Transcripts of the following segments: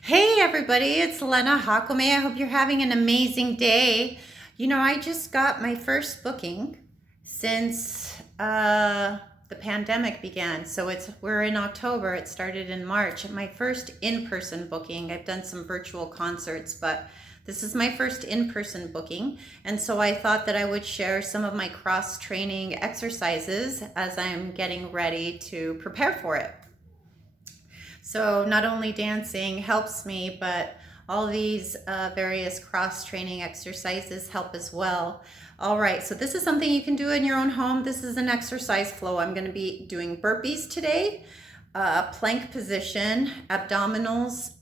Hey everybody, it's Lena Jacome. I hope you're having an amazing day. I just got my first booking since the pandemic began. So we're in October. It started in March. My first in-person booking. I've done some virtual concerts, but this is my first in-person booking. And so I thought that I would share some of my cross-training exercises as I'm getting ready to prepare for it. So not only dancing helps me, but all these various cross-training exercises help as well. All right, so this is something you can do in your own home. This is an exercise flow. I'm going to be doing burpees today, plank position, abdominals,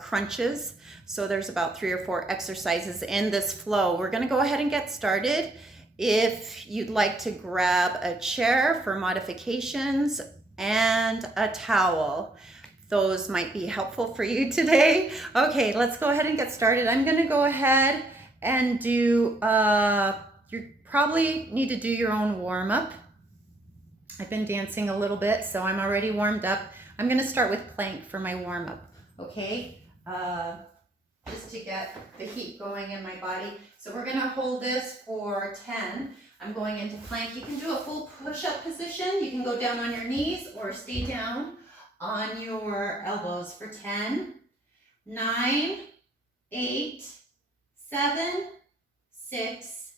crunches. So there's about 3 or 4 exercises in this flow. We're going to go ahead and get started. If you'd like to grab a chair for modifications and a towel, those might be helpful for you today. Okay, let's go ahead and get started. I'm gonna go ahead and do, you probably need to do your own warm up. I've been dancing a little bit, so I'm already warmed up. I'm gonna start with plank for my warm up, okay? Just to get the heat going in my body. So we're gonna hold this for 10. I'm going into plank. You can do a full push-up position. You can go down on your knees or stay down on your elbows for 10, 9, 8, 7, 6,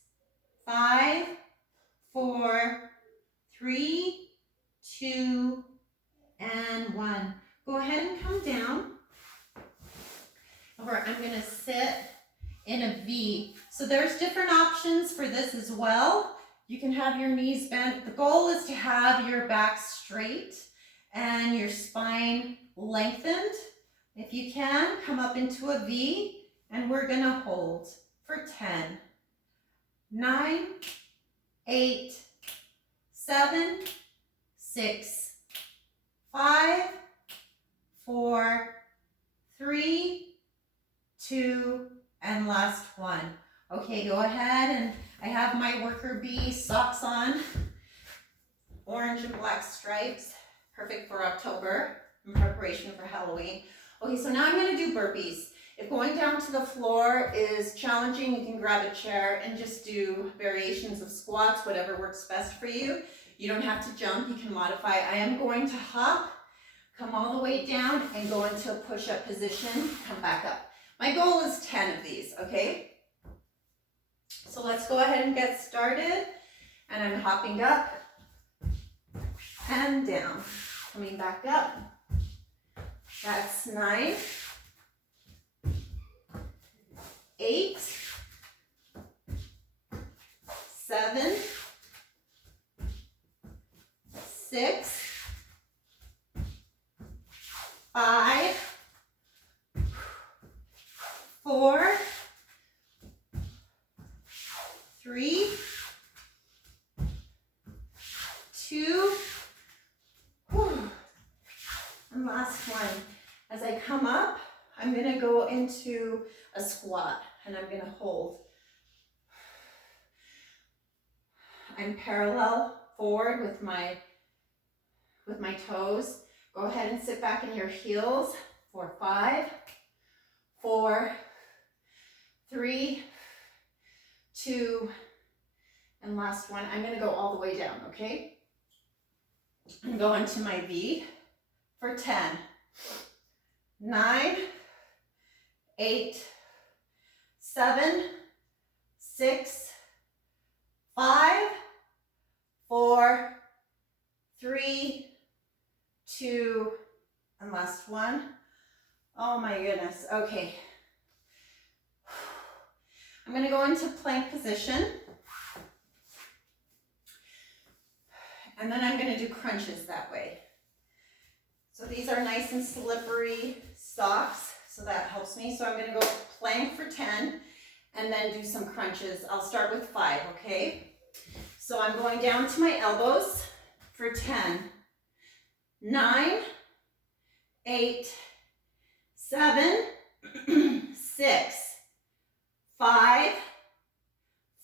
5, 4, 3, 2, and 1. Go ahead and come down. Or I'm gonna sit in a V. So there's different options for this as well. You can have your knees bent. The goal is to have your back straight and your spine lengthened. If you can, come up into a V, and we're gonna hold for 10, 9, 8, 7, 6, 5, 4, 3, 2, and last 1. Okay, go ahead, and I have my worker bee socks on, orange and black stripes. Perfect for October in preparation for Halloween. Okay, so now I'm going to do burpees. If going down to the floor is challenging, you can grab a chair and just do variations of squats, whatever works best for you. You don't have to jump, you can modify. I am going to hop, come all the way down, and go into a push-up position, come back up. My goal is 10 of these, okay? So let's go ahead and get started. And I'm hopping up and down. Coming back up. That's 9, 8, 7, 6, 5, 4, 3, 2, and last one. As I come up, I'm going to go into a squat, and I'm going to hold. I'm parallel forward with my toes. Go ahead and sit back in your heels for 5, 4, 3, 2, and last one. I'm going to go all the way down, okay? And go into my V for 10, 9, 8, 7, 6, 5, 4, 3, 2, and last one. Oh my goodness. Okay. I'm going to go into plank position. And then I'm going to do crunches that way. So these are nice and slippery socks, so that helps me. So I'm going to go plank for 10 and then do some crunches. I'll start with 5, okay? So I'm going down to my elbows for 10, 9, 8, 7, 6, 5,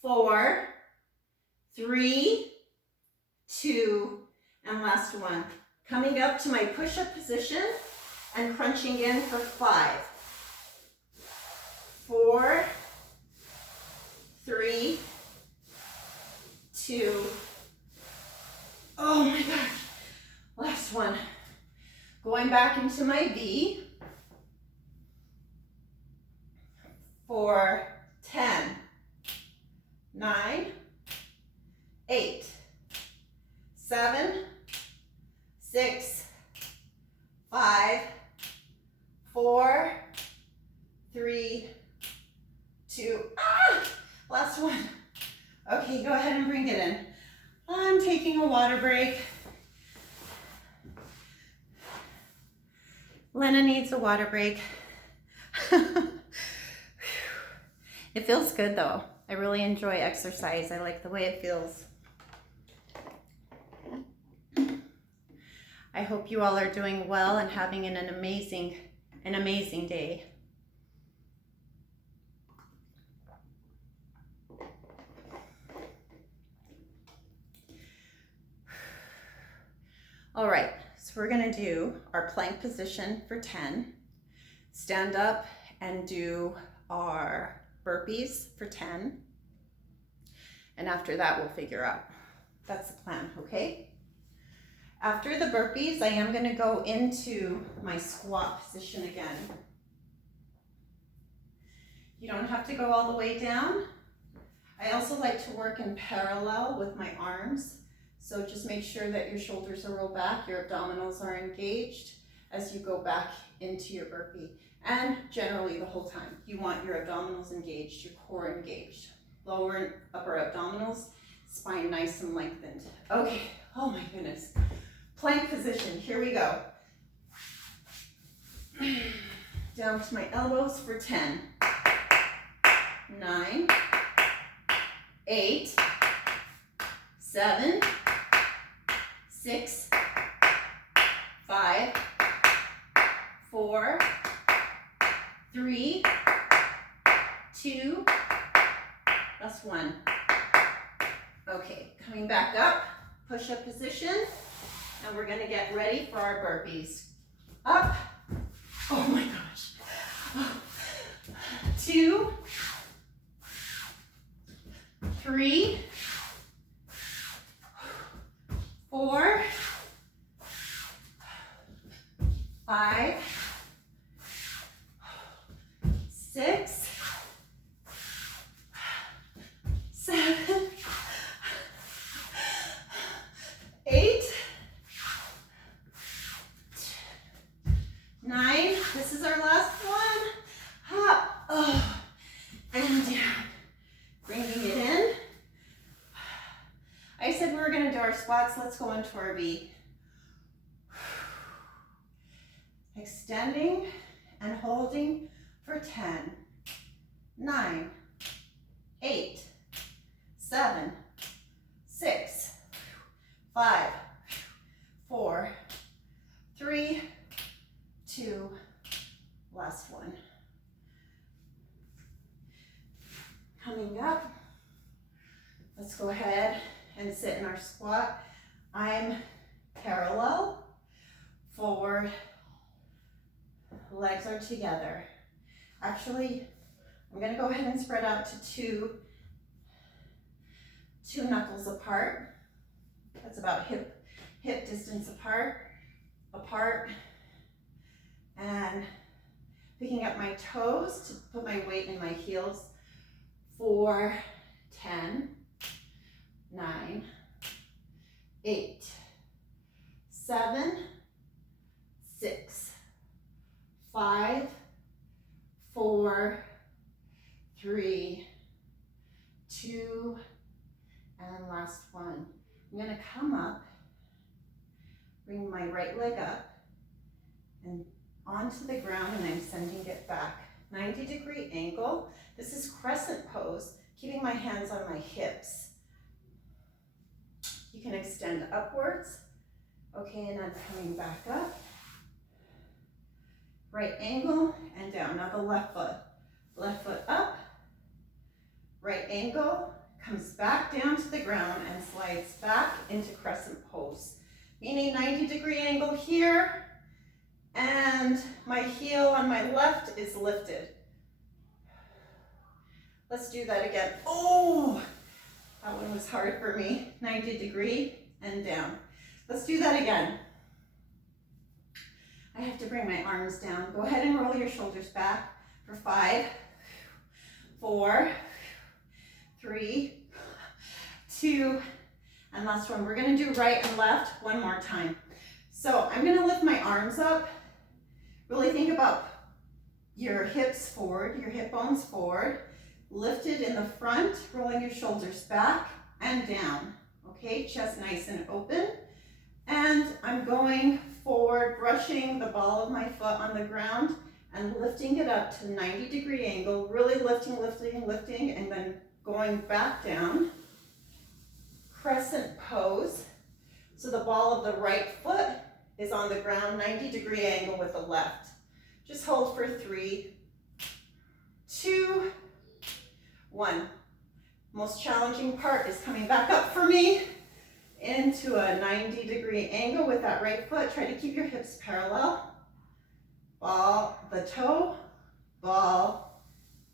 4, 3, 2, and last one. Coming up to my push-up position, and crunching in for 5, 4, 3, 2, oh my gosh, last one. Going back into my V for 10, 9, 8, 7, 6, 5, 4, 3, 2, last one. Okay, go ahead and bring it in. I'm taking a water break. Lena needs a water break. It feels good though. I really enjoy exercise. I like the way it feels. I hope you all are doing well and having an amazing day. All right, so we're gonna do our plank position for 10, stand up and do our burpees for 10, and after that we'll figure out. That's the plan, okay? After the burpees, I am gonna go into my squat position again. You don't have to go all the way down. I also like to work in parallel with my arms. So just make sure that your shoulders are rolled back, your abdominals are engaged as you go back into your burpee. And generally the whole time, you want your abdominals engaged, your core engaged. Lower and upper abdominals, spine nice and lengthened. Okay, oh my goodness. Plank position, here we go. Down to my elbows for 10, 9, 8, 7, 6, 5, 4, 3, 2, that's 1. Okay, coming back up, push-up position, and we're gonna get ready for our burpees. Up, oh my gosh. 2, 3, 4, 5, 6, 7, 8, 9. This is our last one. Up, oh, and down. Bringing it in. I said we were going to do our squats. Let's go into our V. Extending and holding for 10, 9, 8, 7, 6, 5, 4, 3, 2, last one. Coming up, let's go ahead and sit in our squat. I'm parallel, forward, legs are together. Actually, I'm gonna go ahead and spread out to two knuckles apart. That's about hip distance apart, and picking up my toes to put my weight in my heels for 10, 9, 8, 7, 6, 5, 4, 3, 2, and last one. I'm going to come up, bring my right leg up and onto the ground, and I'm sending it back. 90-degree angle. This is crescent pose, keeping my hands on my hips. You can extend upwards. Okay, and I'm coming back up. Right angle and down. Now the left foot up, right angle, comes back down to the ground and slides back into crescent pose. Meaning 90-degree angle here, and my heel on my left is lifted. Let's do that again. Oh, that one was hard for me. 90 degree and down. Let's do that again. I have to bring my arms down. Go ahead and roll your shoulders back for 5, 4, 3, 2, and last one. We're gonna do right and left one more time. So I'm gonna lift my arms up. Really think about your hips forward, your hip bones forward, lifted in the front, rolling your shoulders back and down. Okay, chest nice and open. And I'm going forward, brushing the ball of my foot on the ground and lifting it up to 90 degree angle, really lifting, lifting, lifting, and then going back down. Crescent pose. So the ball of the right foot is on the ground, 90 degree angle with the left. Just hold for 3, 2, 1. Most challenging part is coming back up for me into a 90 degree angle with that right foot. Try to keep your hips parallel. Ball, the toe, ball,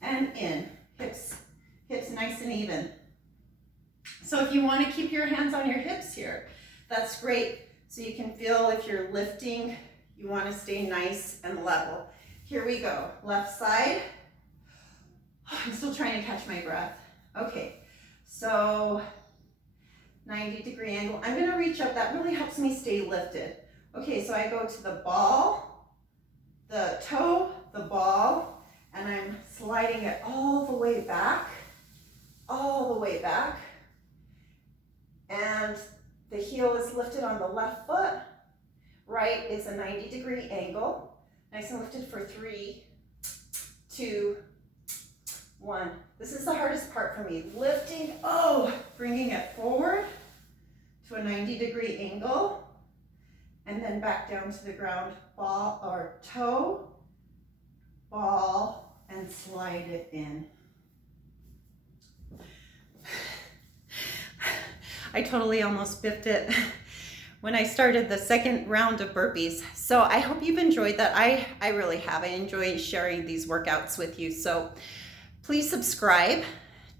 and in. Hips nice and even. So if you want to keep your hands on your hips here, that's great. So you can feel if you're lifting, you want to stay nice and level. Here we go. Left side. I'm still trying to catch my breath. Okay, so 90 degree angle. I'm going to reach up. That really helps me stay lifted. Okay, so I go to the ball, the toe, the ball, and I'm sliding it all the way back, and the heel is lifted on the left foot. Right is a 90 degree angle. Nice and lifted for 3, 2, 1. This is the hardest part for me. Lifting, bringing it forward to a 90 degree angle, and then back down to the ground, ball or toe, ball, and slide it in. I totally almost biffed it when I started the second round of burpees. So I hope you've enjoyed that. I really have. I enjoy sharing these workouts with you. So please subscribe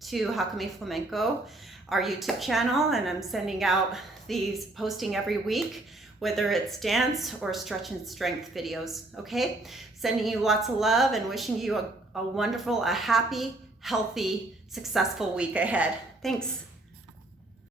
to Jácome Flamenco, our YouTube channel, and I'm sending out these, posting every week, whether it's dance or stretch and strength videos, okay? Sending you lots of love and wishing you a wonderful, a happy, healthy, successful week ahead. Thanks.